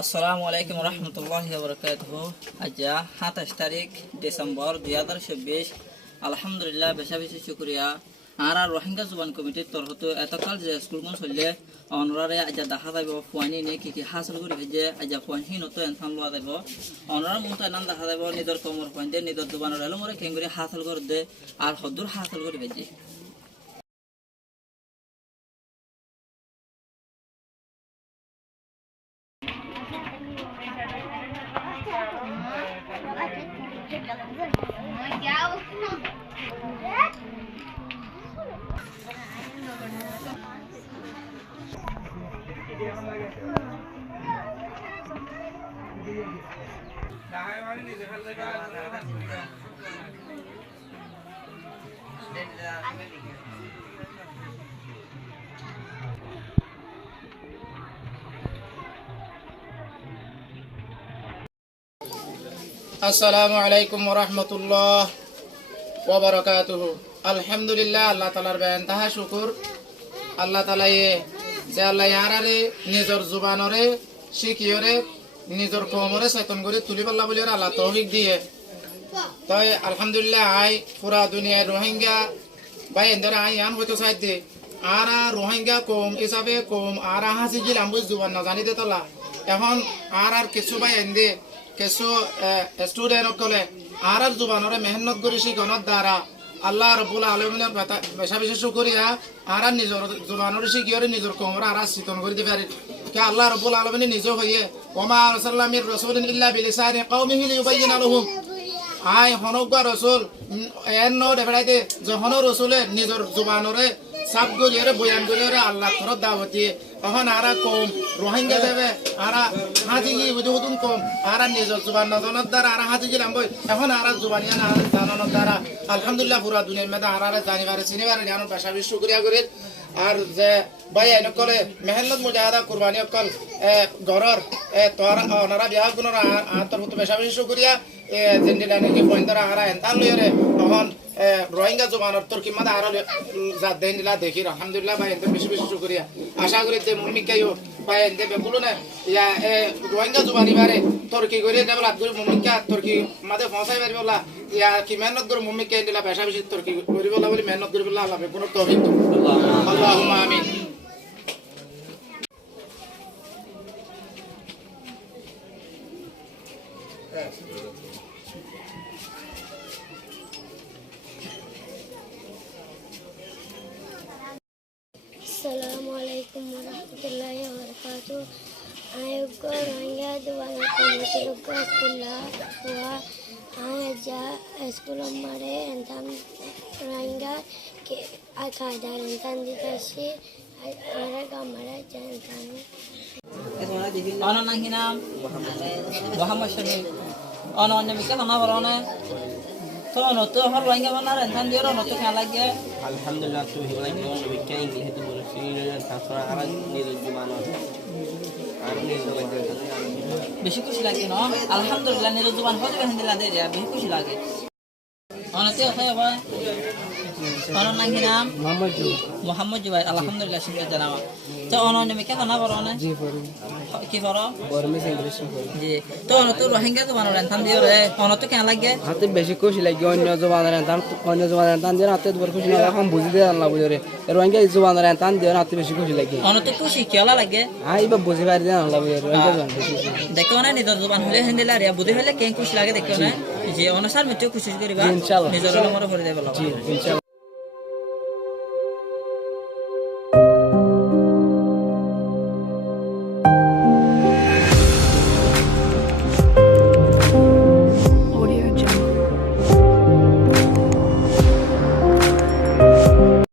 আসসালামু আলাইকুম রহমতুল্লাহি ওয়া বারাকাতুহু। আজ 27 তারিখ ডিসেম্বর 2024। আলহামদুলিল্লাহ বেশা বেশি শুকরিয়া আর রোহিঙ্গা জুবান কমিটির তরফত এতকাল যে স্কুলগুন চললে অনরারে আজ দেখা যাব ফুয়ানি নিয়ে কি হাসিল করি যে আজ ফুয়ানি নতো এনসান লওয়া যাব অনরার মতো এনান দেখা যাব নিজের কমর পয়েন্টে নিজের জুবানের এলমরে কেঙ্গুরি হাসিল করে দে আর হদ্দুর হাসিল করি বেজে আসসালামু আলাইকুম ওয়া রাহমাতুল্লাহ ওয়া বারাকাতুহু। আলহামদুলিল্লাহ আল্লাহ তাআলার বেন তাহা শুকুর। আল্লাহ তাআলা যে আল্লাহ ইয়ারারে নিজর জুবানরে শিখিয়রে নিজর কমরে চেতন করে তুলি পাল্লা বলি আল্লাহ তৌফিক দিয়ে তাই আলহামদুলিল্লাহ আই পুরা দুনিয়ার রোহিঙ্গা ভাই এন্দরে আই আন হইতো সাইতে আরা রোহিঙ্গা কম হিসাবে কম আরা হাসি গিলাম বুঝ জুবান না জানিতে তোলা এখন আর কিছু ভাই এন্দে কিছু স্টুডেন্ট কলে আর জুবানরে মেহনত করি শিখনের দ্বারা আল্লাহ রব্বুল আলামিনের বেশা বেশি শুকরিয়া আর নিজের জুবানরে শিখিয়রে নিজের কমরে আর চিতন করে দিতে পারি কে আল্লাহ রব্বুল আলামিন নিজে হইয়ে ওমা আরসালনামির রাসূলিন ইল্লা বিলিসানি কওমিহি লিয়ুবাইয়িনা লাহুম আই হনকা রসুল এন ন দেখাইতে যখন রসুলে নিজের জুবানরে সাব গরিয়ে বয়ান গরিয়ে আল্লাহ তরফ দাওয়াতি তখন আরা কম রোহিঙ্গা যাবে আরা হাজি গিয়ে বুঝুন কম আরা নিজের জুবান নজনের দ্বারা আরা হাজি গেলাম বই এখন আরা জুবানিয়া না জানানোর দ্বারা আলহামদুলিল্লাহ পুরা দুনিয়ার মেয়েদের আরা জানিবারে চিনিবারে জানো বেশা বেশি শুক্রিয়া করি আর যে ভাই এনকলে মেহনত মুজাহাদা কুরবানি অকল ঘরর তোরা ওনারা বিহার গুণর আন্তর হতো বেশা বেশি শুক্রিয়া জিন্দিলা নাকি পয়েন্টরা আরা এনতাল লইরে তখন রোহিঙ্গা জুবানর তুর্কি মাদা আরো যা দেনিলা দেখি আলহামদুলিল্লাহ ভাই এনতে বেশি বেশি শুক্রিয়া আশা করি যে মুমিকাইও ভাই এনতে বেকুলো না ইয়া রোহিঙ্গা জুবানি বারে তুর্কি করে দেবল আদগুরি মুমিকা তুর্কি মাদে পৌঁছাই পারি বলা ইয়া কি মেহনত করে মুমিকা এনদিলা বেশা বেশি তুর্কি করি বলা বলি মেহনত করি বলা আল্লাহ বেকুনো তৌফিক আল্লাহুম্মা আমিন। Assalamu alaikum warahmatullahi wabarakatuh. Ayugo Rohingya Jubana Committee Lugga School wa aja school mare entam Rohingya ke akadar entam ditashi ara gamara jantan অনর নাকি নাম মোহাম্মদ শরীফ অনন্য মিকা বানা বলনে তো নতো হল রোহিঙ্গা বানার এনথান দিও নতো খেলা লাগে alhamdulillah tu hilang yang lebih kain gitu itu bersih dan transfer arang di juman arang di বেশি খুশি লাগে না আলহামদুলিল্লাহ নিজের জুবান হতে বেহিলা দে রে বেশি খুশি লাগে অনতে হয় ভাই অনর নাকি নাম মোহাম্মদ জুবাইর আলহামদুলিল্লাহ শুকরিয়া জানাবা তো অনন্য মিকা বানা বলনে জি পড়ি কি পড়ো বর্মিস ইংলিশ জি তো নতো রোহিঙ্গা জুবান এনথান দিও রে অনতো কেন লাগে হাতে বেশি খুশি লাগে অন্য জবানের টান দিয়ে হাতে দুবার খুশি না এখন বুঝি দিয়ে আল্লাহ বুঝে রে রোহিঙ্গা জবানের টান দিয়ে হাতে বেশি খুশি লাগে অনতো খুশি কেলা লাগে আই বা বুঝি পারি দিয়ে আল্লাহ বুঝে রোহিঙ্গা জবান দেখো না নিজের জবান হলে হেন্দিলা রে বুঝি হলে কেন খুশি লাগে দেখো না যে অনুসার মৃত্যু খুশি করিবা ইনশাআল্লাহ নিজের মনে করে দেব জি ইনশাআল্লাহ।